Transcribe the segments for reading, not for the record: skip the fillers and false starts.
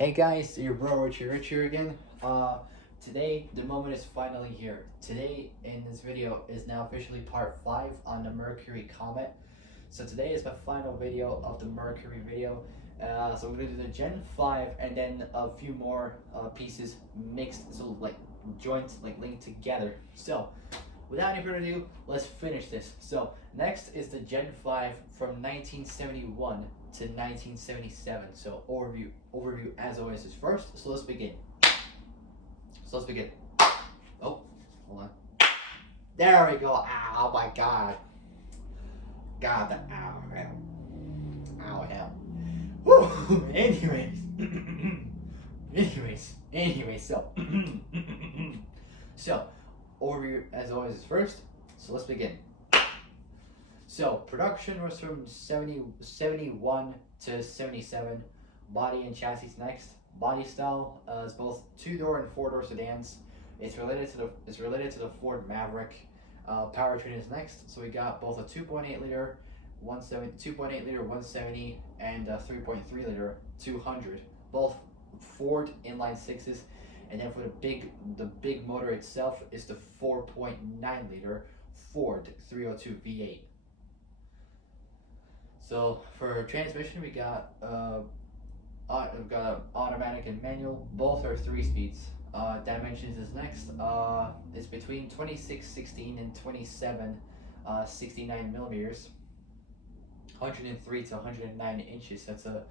Hey guys, your bro Rich here again. Today the moment is finally here. Today in this video is now officially part 5 on the Mercury Comet. So today is my final video of the Mercury video. So I'm gonna do the Gen 5 and then a few more pieces mixed, so like joints, like linked together. So without any further ado, let's finish this. So next is the Gen 5 from 1971 to 1977. So overview as always is first. So let's begin. Oh, hold on. There we go. Ow, my God. God, the ow, hell. Ow, hell. Whew. Anyways. anyways, so. So, overview as always is first. So let's begin. So production was from 71 to 77. Body and chassis next. Body style is both 2-door and 4-door sedans. It's related to the Ford Maverick. Powertrain is next. So we got both a 2.8 liter 170 and a 3.3 liter 200. Both Ford inline sixes. And then for the big motor itself is the 4.9 liter Ford 302 V8. So for transmission, we got an automatic and manual. Both are 3 speeds. Dimensions is next. It's between 2616 and 2769 millimeters. 103 to 109 inches. That's a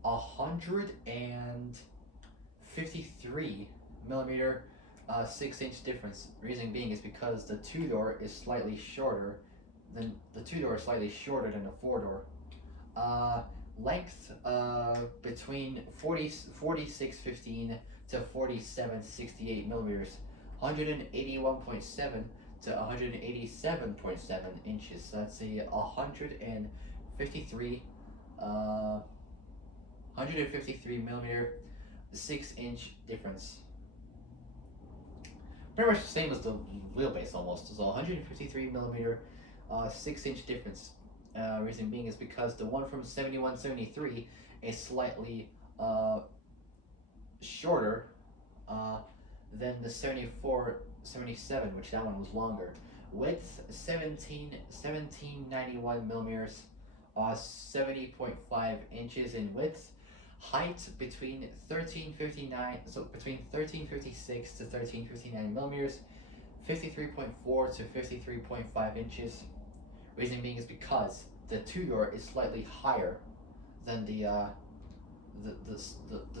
153 millimeter 6-inch difference. Reason being is because the 2-door is slightly shorter than the 4-door. Length between 4615 to 4768 millimeters, 181.7 to 187.7 inches. So that's a 153 millimeter 6-inch difference. Pretty much the same as the wheelbase almost. So 153 millimeter 6-inch difference. Reason being is because the one from 71-73 is slightly shorter than the 74-77, which that one was longer. Width 1791 millimeters, 70.5 inches in width. Height between 1356 to 1359 millimeters, 53.4 to 53.5 inches. Reason being is because the 2-door is slightly higher than the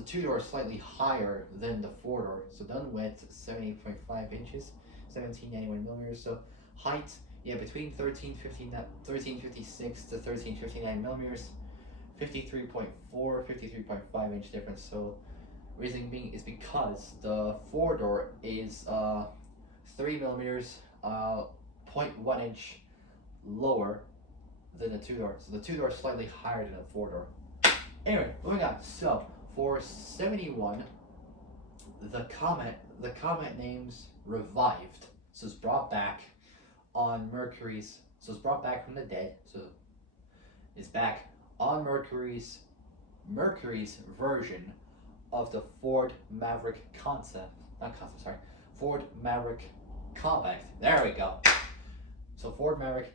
2-door is slightly higher than the 4-door. So done width 70.5 inches, 1791 millimeters. So height, yeah, between 1356 to 1359 millimeters, 53.4, 53.5 inch difference. So reason being is because the 4-door is 3 millimeters, 0.1 inch lower than the 2-door. So the 2-door is slightly higher than the 4-door. Anyway, moving on. So for 71, the Comet name's revived. So it's brought back on Mercury's. So it's brought back from the dead. So it's back on Mercury's version of the Ford Maverick Ford Maverick Compact. There we go. So Ford Maverick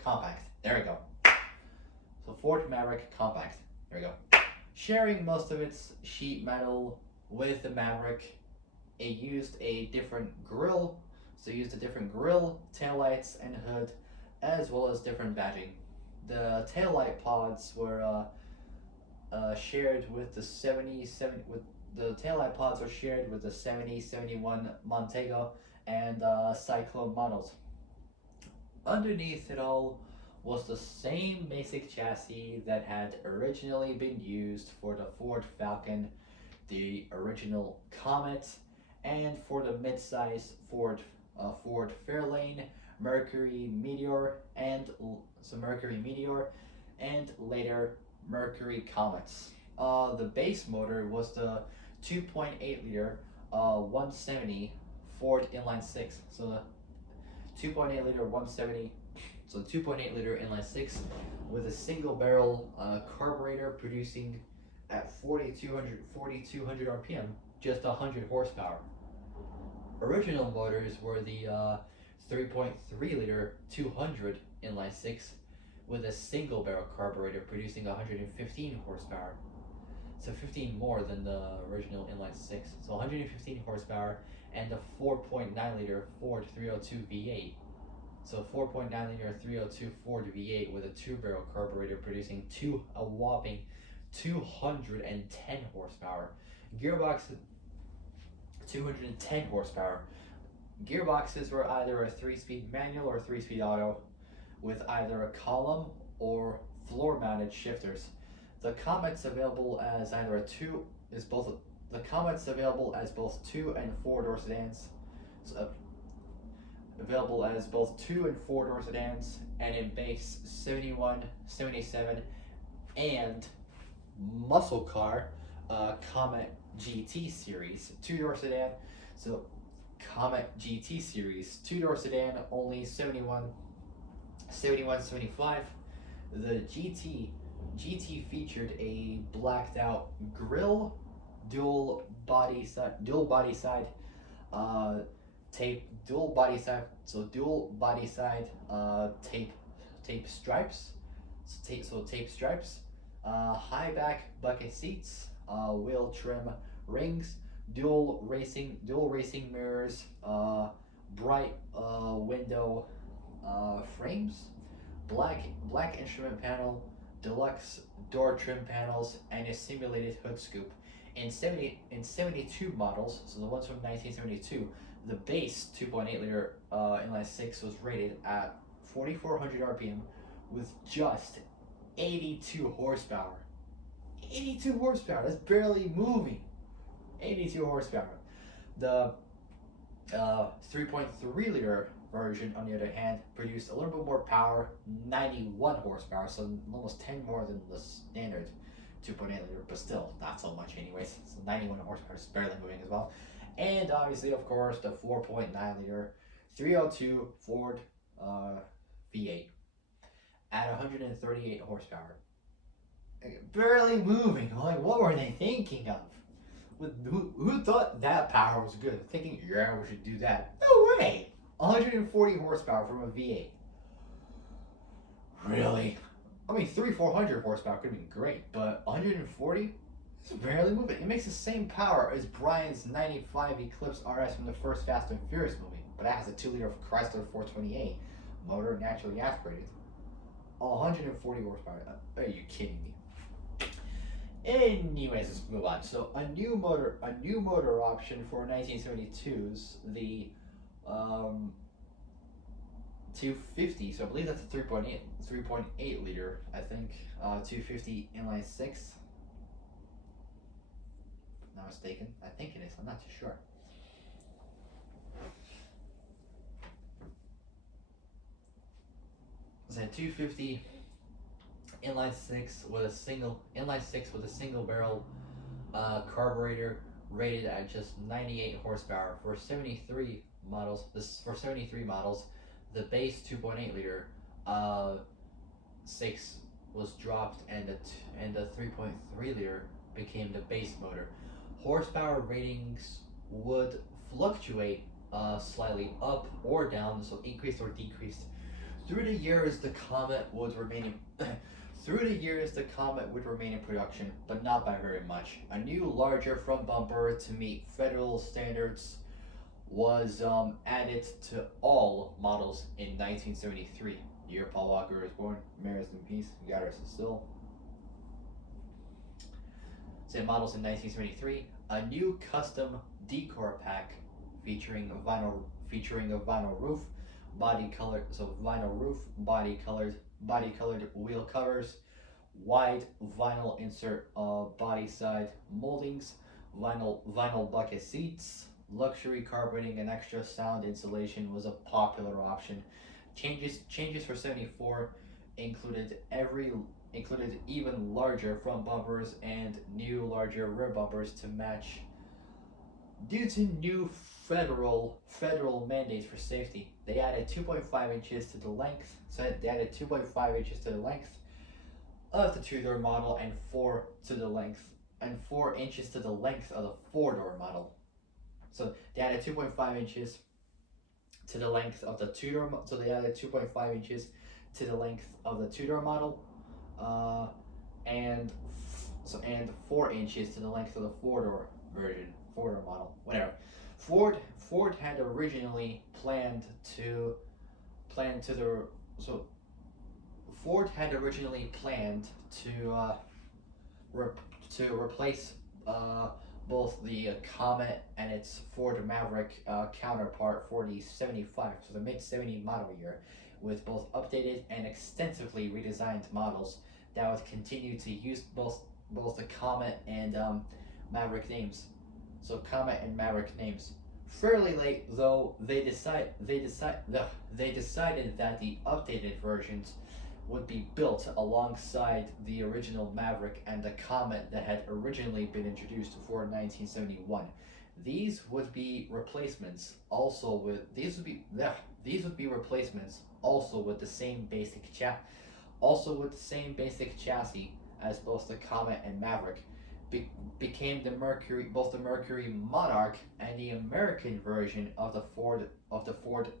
Compact. There we go. So Ford Maverick Compact. There we go. Sharing most of its sheet metal with the Maverick, it used a different grille. So it used a different grille, taillights, and hood, as well as different badging. The taillight pods were shared with the 70, with the taillight pods were shared with the 71 Montego and Cyclone models. Underneath it all was the same basic chassis that had originally been used for the Ford Falcon, the original Comet, and for the mid-size Ford Fairlane, Mercury Meteor, and later Mercury Comets. The base motor was the 2.8 liter 170 Ford inline 6. So the 2.8 liter 170, so 2.8 liter inline 6 with a single barrel carburetor producing at 4,200 RPM, just 100 horsepower. Original motors were the 3.3 liter 200 inline six with a single barrel carburetor producing 115 horsepower. So 15 more than the original inline six. So 115 horsepower and a 4.9 liter Ford 302 V8. So 4.9 liter 302 Ford V8 with a two barrel carburetor producing a whopping 210 horsepower. Gearbox 210 horsepower. Gearboxes were either a 3-speed manual or 3-speed auto with either a column or floor mounted shifters. The Comet's available as either a two is both the Comet's available as both 2 and 4 door sedans. So, available as both 2 and 4 door sedans and in base 71, 77 and muscle car Comet GT series 2-door sedan. So Comet GT series 2-door sedan only 71, 75. The GT featured a blacked out grille, dual body side tape dual body side tape stripes, tape stripes, high back bucket seats, wheel trim rings, dual racing mirrors, bright window frames, black instrument panel, deluxe door trim panels, and a simulated hood scoop. In 72 models, so the ones from 1972, the base 2.8 liter inline six was rated at 4,400 RPM with just 82 horsepower. 82 horsepower. That's barely moving. 82 horsepower. The 3.3 liter version, on the other hand, produced a little bit more power, 91 horsepower, so almost 10 more than the standard 2.8 liter, but still not so much anyways. So 91 horsepower is barely moving as well. And obviously, of course, the 4.9 liter 302 Ford V8 at 138 horsepower. Barely moving. Like, what were they thinking of? Who thought that power was good? Thinking, yeah, we should do that. No way! 140 horsepower from a V8. Really? I mean, 400 horsepower could have been great, but 140? It's barely moving. It makes the same power as Brian's 95 Eclipse RS from the first Fast and Furious movie, but it has a 2-liter Chrysler 428 motor, naturally aspirated. 140 horsepower. Are you kidding me? Anyways, let's move on. So a new motor option for 1972's the 250. So I believe that's a 3.8 liter. I think 250 inline six. If I'm not mistaken. I think it is. I'm not too sure. It's a 250 inline six with a single barrel carburetor rated at just 98 horsepower for 73 models. The base 2.8 liter 6 was dropped and the 3.3 liter became the base motor. Horsepower ratings would fluctuate slightly up or down, so increased or decreased. Through the years, the Comet would remain in production, but not by very much. A new, larger front bumper to meet federal standards was added to all models in 1973. The year Paul Walker was born. May rest in peace. God rest his soul. So models in 1973. A new custom decor pack featuring a vinyl roof, body colored wheel covers, wide vinyl insert body side moldings, vinyl bucket seats, luxury carpeting, and extra sound insulation was a popular option. Changes for 74 included even larger front bumpers and new larger rear bumpers to match due to new federal mandates for safety. They added 2.5 inches to the length. So they added 2.5 inches to the length of the two-door model and 4 to the length and 4 inches to the length of the four-door model. So they added 2.5 inches to the length of the two-door. So they added 2.5 inches to the length of the two-door model, uh, and 4 inches to the length of the four-door version, four-door model, whatever. Ford had originally planned to the so Ford had originally planned to rep- to replace both the Comet and its Ford Maverick counterpart for the 75, so the mid 70 model year, with both updated and extensively redesigned models that would continue to use both the Comet and Maverick names. So Comet and Maverick names. Fairly late though, they decided that the updated versions would be built alongside the original Maverick and the Comet that had originally been introduced for 1971. These would be replacements also with these would be replacements also with the same basic chassis as both the Comet and Maverick. Became both the Mercury Monarch and the American version of the Ford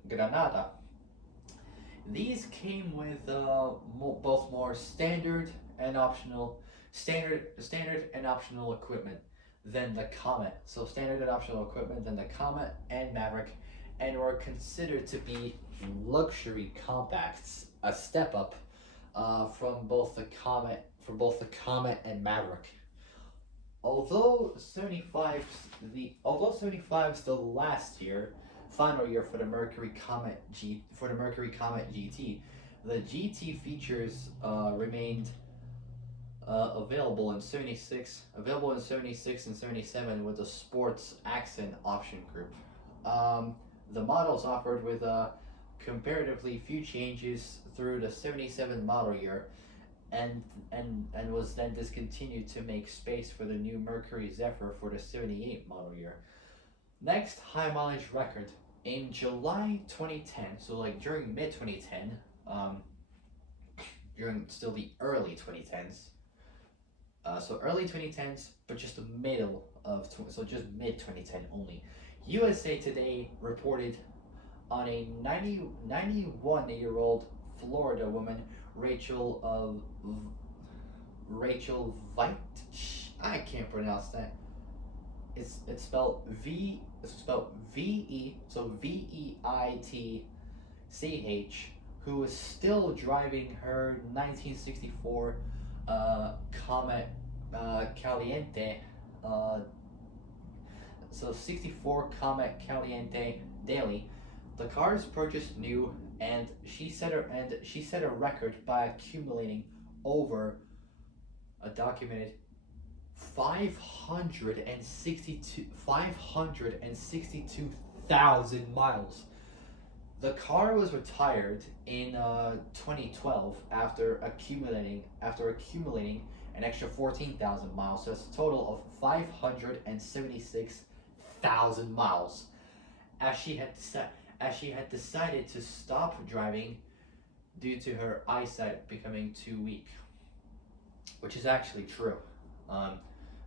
Granada. These came with both more standard and optional equipment than the Comet. So standard and optional equipment than the Comet and Maverick, and were considered to be luxury compacts, a step up from both the Comet and Maverick. Although 75 is the final year for the Mercury Comet GT, the GT features remained available in 76 and 77 with the Sports Accent option group. The models offered with comparatively few changes through the 77 model year, and was then discontinued to make space for the new Mercury Zephyr for the 78 model year. Next high mileage record in July 2010, so like during mid 2010, during still the early 2010s, so early 2010s, but just the middle of so just mid 2010 only. USA Today reported on a 91-year-old Florida woman, Rachel Veit. I can't pronounce that. It's spelled V-E, so VEITCH, who was still driving her 1964 Comet Caliente, so 64 Comet Caliente daily. The car is purchased new, and she set a record by accumulating over a documented 562,000 miles. The car was retired in 2012 after accumulating an extra 14,000 miles. So that's a total of 576,000 miles. As she had decided to stop driving due to her eyesight becoming too weak, which is actually true.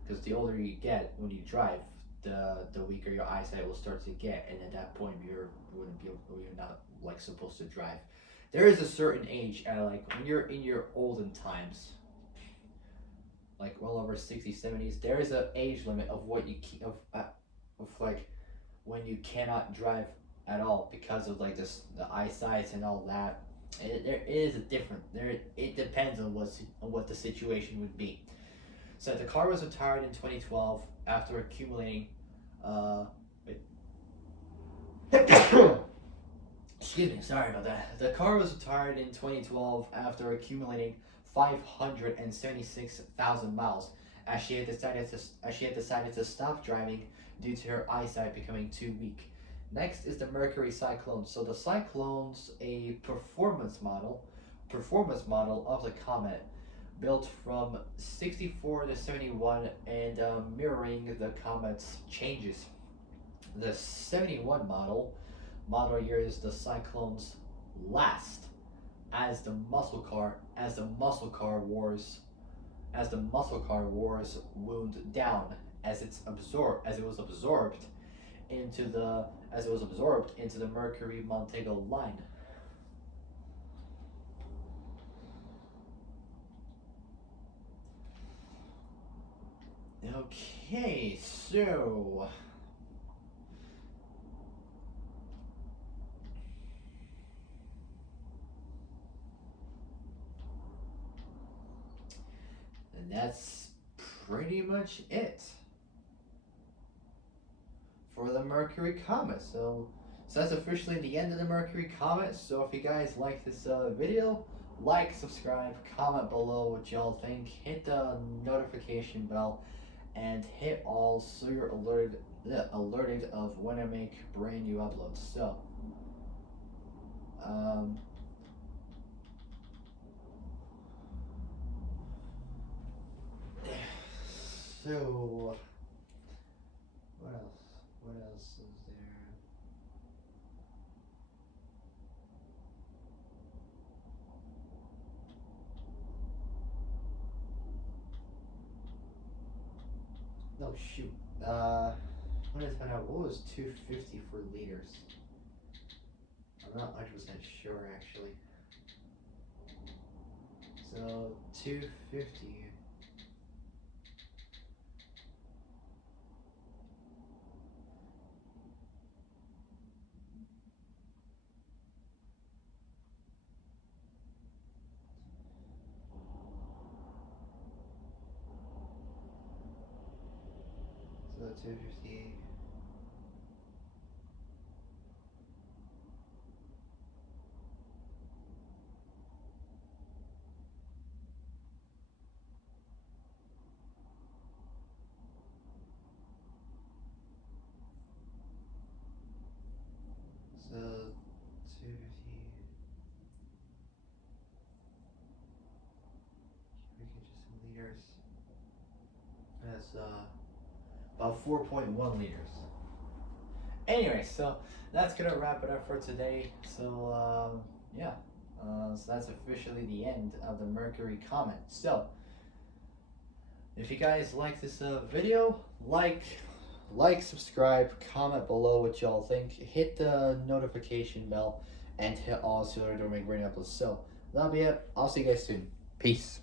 Because the older you get when you drive, the weaker your eyesight will start to get, and at that point you're not like supposed to drive. There is a certain age, like when you're in your olden times, like well over 60s, 70s, there is an age limit of what you of like when you cannot drive at all because of like the eyesight and all that. There is a different there. It depends on what the situation would be. So the car was retired in 2012 after accumulating. Excuse me, sorry about that. The car was retired in 2012 after accumulating 576,000 miles, as she had decided to stop driving due to her eyesight becoming too weak. Next is the Mercury Cyclone. So the Cyclone's a performance model of the Comet, built from 64 to 71 and mirroring the Comet's changes. The 71 model year is the Cyclone's last as the muscle car wars as the muscle car wars wound down as it was absorbed into the Mercury Montego line. Okay, so and that's pretty much it for the Mercury Comet. So that's officially the end of the Mercury Comet. So if you guys like this video, like, subscribe, comment below what y'all think, hit the notification bell, and hit all so you're alerted of when I make brand new uploads. Um, so what else? What else is there? No, shoot. What did I find out? What was 250 for liters? I'm not 100% sure actually. So 250. So 250. So 250 cubic inches in liters. That's about 4.1 liters. Anyway, so that's gonna wrap it up for today. So yeah, so that's officially the end of the Mercury Comet. So if you guys like this video, like, subscribe, comment below what y'all think, hit the notification bell, and hit all so to make great uploads. So that'll be it. I'll see you guys soon. Peace.